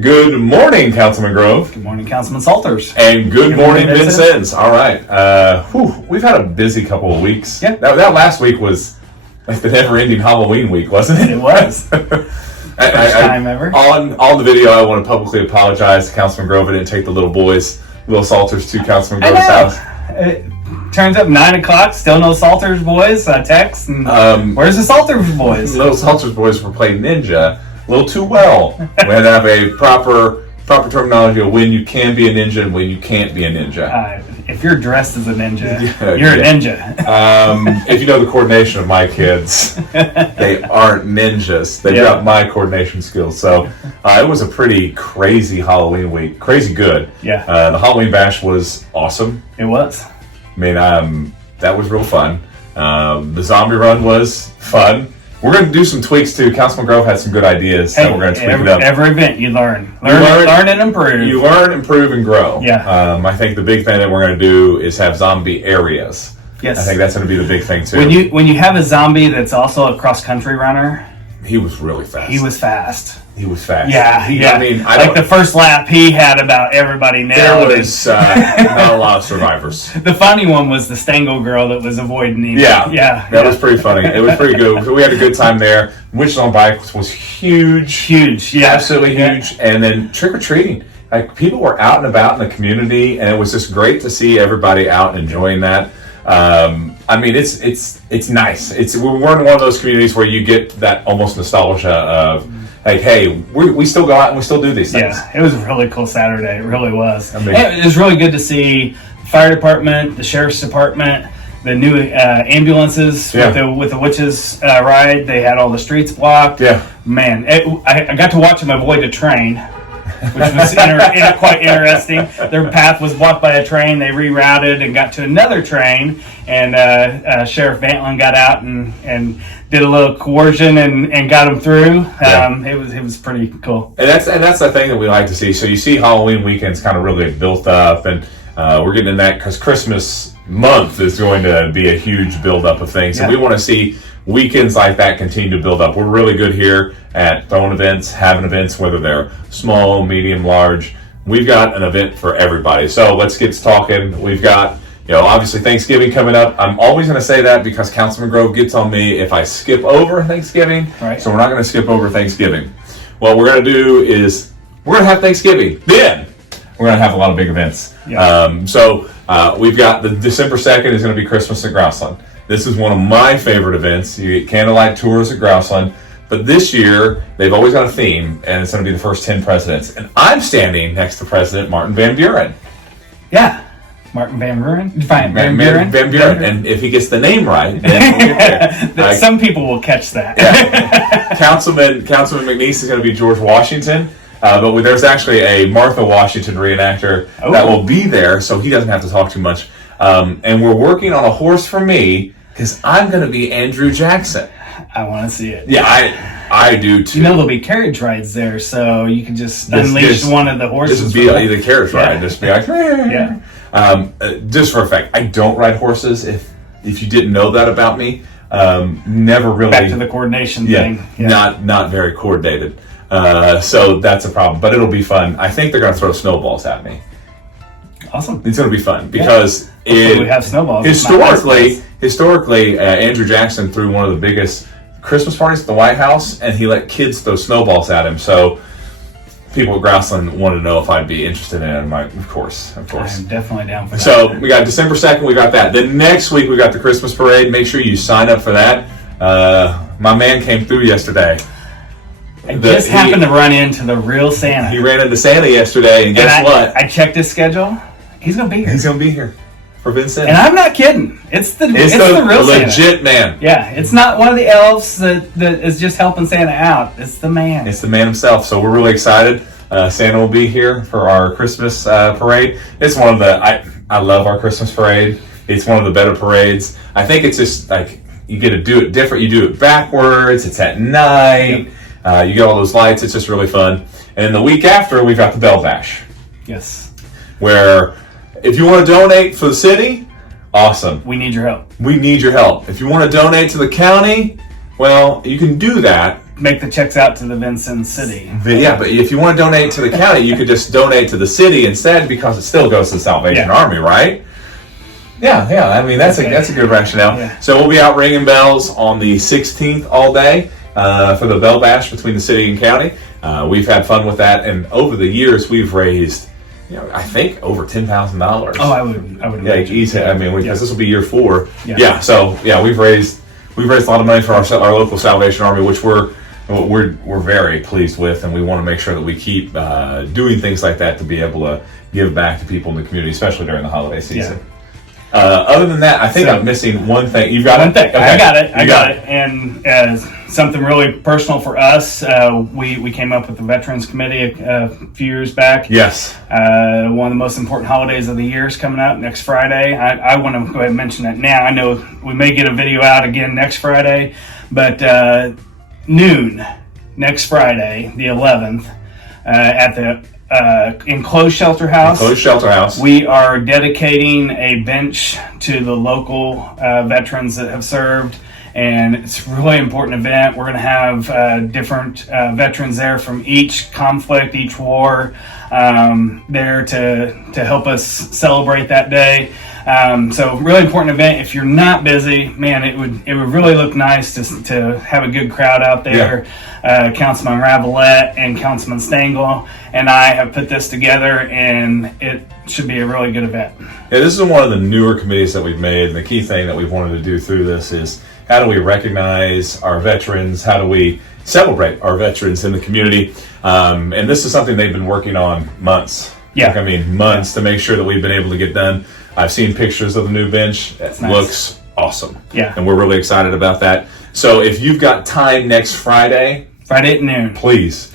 Good morning, Councilman Grove. Good morning, Councilman Salters. And good morning, Vincennes. All right. We've had a busy couple of weeks. Yeah. That last week was like the never-ending Halloween week, wasn't it? It was. First time ever. On the video, I want to publicly apologize to Councilman Grove. I didn't take the little Salters to Councilman Grove's house. It turns up 9 o'clock, still no Salters boys. Text. And, where's the Salters boys? Little Salters boys were playing Ninja a little too well. We had to have a proper terminology of when you can be a ninja and when you can't be a ninja. If you're dressed as a ninja, you're a ninja. If you know the coordination of my kids, they aren't ninjas. They got my coordination skills. So it was a pretty crazy Halloween week. Crazy good. Yeah. The Halloween bash was awesome. It was. I mean, that was real fun. The zombie run was fun. We're going to do some tweaks too. Councilman Grove had some good ideas that we're going to tweak it up. Every event you learn and improve. You learn, improve, and grow. Yeah. I think the big thing that we're going to do is have zombie areas. Yes. I think that's going to be the big thing too. When you have a zombie that's also a cross country runner, he was really fast. He was fast. Yeah. I mean, like the first lap, he had about everybody nailed. There was not a lot of survivors. The funny one was the Stengel girl that was avoiding him. Yeah. That was pretty funny. It was pretty good. We had a good time there. Witches on Bikes was huge. Yeah. Absolutely huge. And then trick-or-treating. Like, people were out and about in the community, and it was just great to see everybody out and enjoying that. I mean, it's nice. We're in one of those communities where you get that almost nostalgia of, like, hey, we still go out and we still do these things. Yeah, it was a really cool Saturday. It really was. I mean, it was really good to see the fire department, the sheriff's department, the new ambulances with the witches ride. They had all the streets blocked. Yeah, man, I got to watch them avoid a train, which was quite interesting. Their path was blocked by a train. They rerouted and got to another train, and Sheriff Vantlin got out and did a little coercion and got them through. It was pretty cool. And that's the thing that we like to see. So you see Halloween weekends kind of really built up, and we're getting in that because Christmas month is going to be a huge build-up of things. And we want to see weekends like that continue to build up. We're really good here at throwing events, having events, whether they're small, medium, large. We've got an event for everybody. So let's get talking. We've got, obviously Thanksgiving coming up. I'm always going to say that because Councilman Grove gets on me if I skip over Thanksgiving. Right. So we're not going to skip over Thanksgiving. What we're going to do is we're going to have Thanksgiving. Then we're going to have a lot of big events. Yeah. So we've got the December 2nd is going to be Christmas at Grouseland. This is one of my favorite events. You get candlelight tours at Grouseland. But this year, they've always got a theme, and it's going to be the first 10 presidents. And I'm standing next to President Martin Van Buren. Yeah. Martin Van Buren? Van Buren. And if he gets the name right, then we'll get there. Some people will catch that. Yeah. Councilman McNeese is going to be George Washington. But there's actually a Martha Washington reenactor that will be there, so he doesn't have to talk too much. And we're working on a horse for me, because I'm going to be Andrew Jackson. I want to see it. Yeah, I do too. There'll be carriage rides there, so you can just unleash one of the horses. Just be the carriage ride. Just be like, just for a fact, I don't ride horses. If you didn't know that about me, never really. Back to the coordination thing. Yeah. Not very coordinated. So that's a problem, but it'll be fun. I think they're going to throw snowballs at me. Awesome. It's going to be fun because we have snowballs. Historically, Andrew Jackson threw one of the biggest Christmas parties at the White House, and he let kids throw snowballs at him. So people at Grouseland wanted to know if I'd be interested in it. I'm like, of course. I'm definitely down for that. So we got December 2nd, we got that. Then next week we got the Christmas parade. Make sure you sign up for that. My man came through yesterday. I just happened to run into the real Santa. He ran into Santa yesterday, and guess what? I checked his schedule. He's going to be here. He's going to be here for Vincennes. And I'm not kidding. It's the real legit Santa. Man. Yeah, it's not one of the elves that is just helping Santa out. It's the man. It's the man himself. So we're really excited. Santa will be here for our Christmas parade. It's one of the I love our Christmas parade. It's one of the better parades. I think it's just like you get to do it different. You do it backwards. It's at night. Yep. You get all those lights. It's just really fun. And then the week after, we've got the Bell Bash. Yes. Where if you want to donate for the city, awesome. We need your help. We need your help. If you want to donate to the county, well, you can do that. make the checks out to the Vincennes city. Yeah, but if you want to donate to the county, you could just donate to the city instead, because it still goes to the Salvation Army, right? Yeah. I mean, that's a good rationale. Yeah. So we'll be out ringing bells on the 16th all day for the Bell Bash between the city and county. We've had fun with that, and over the years we've raised, I think over $10,000. Oh, I would. Yeah, easy. I mean, because this will be year 4. Yeah. So we've raised a lot of money for our local Salvation Army, which we're very pleased with, and we want to make sure that we keep doing things like that to be able to give back to people in the community, especially during the holiday season. Other than that, I think I'm missing one thing. You've got one thing. Okay. I got it. And something really personal for us. We came up with the Veterans Committee a few years back. Yes. One of the most important holidays of the year is coming up next Friday. I want to go ahead and mention that now. I know we may get a video out again next Friday, but noon next Friday, the 11th, at the enclosed shelter house. We are dedicating a bench to the local veterans that have served, and it's a really important event. We're going to have different veterans there from each conflict, each war, there to help us celebrate that day. So really important event. If you're not busy, man, it would really look nice to have a good crowd out there. Councilman Ravelette and Councilman Stengel and I have put this together, and it should be a really good event. Yeah, this is one of the newer committees that we've made, and the key thing that we've wanted to do through this is, how do we recognize our veterans? How do we celebrate our veterans in the community? And this is something they've been working on months. Months to make sure that we've been able to get done. I've seen pictures of the new bench. It looks awesome. Yeah. And we're really excited about that. So if you've got time next Friday at noon, please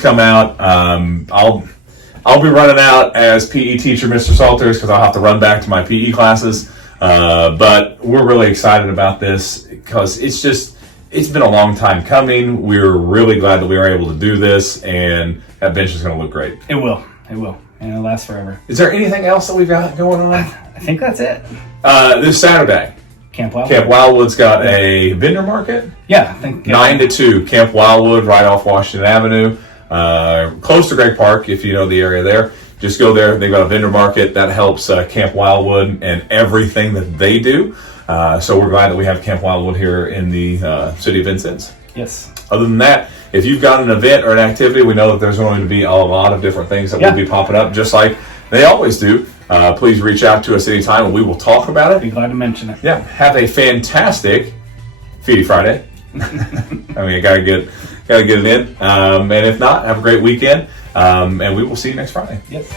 come out. I'll be running out as PE teacher, Mr. Salters, because I'll have to run back to my PE classes. But we're really excited about this because it's been a long time coming. We're really glad that we were able to do this, and that bench is going to look great. It will, and it'll last forever. Is there anything else that we've got going on? I think that's it. This Saturday, Camp Wildwood. Camp Wildwood's got a vendor market. Yeah, I think 9 to 2, Camp Wildwood, right off Washington Avenue, close to Gregg Park, if you know the area there. Just go there. They've got a vendor market that helps Camp Wildwood and everything that they do. So we're glad that we have Camp Wildwood here in the city of Vincennes. Yes. Other than that, if you've got an event or an activity, we know that there's going to be a lot of different things that will be popping up, just like they always do. Please reach out to us anytime, and we will talk about it. Be glad to mention it. Yeah. Have a fantastic Feedy Friday. I mean, gotta get it in. And if not, have a great weekend. And we will see you next Friday. Yes.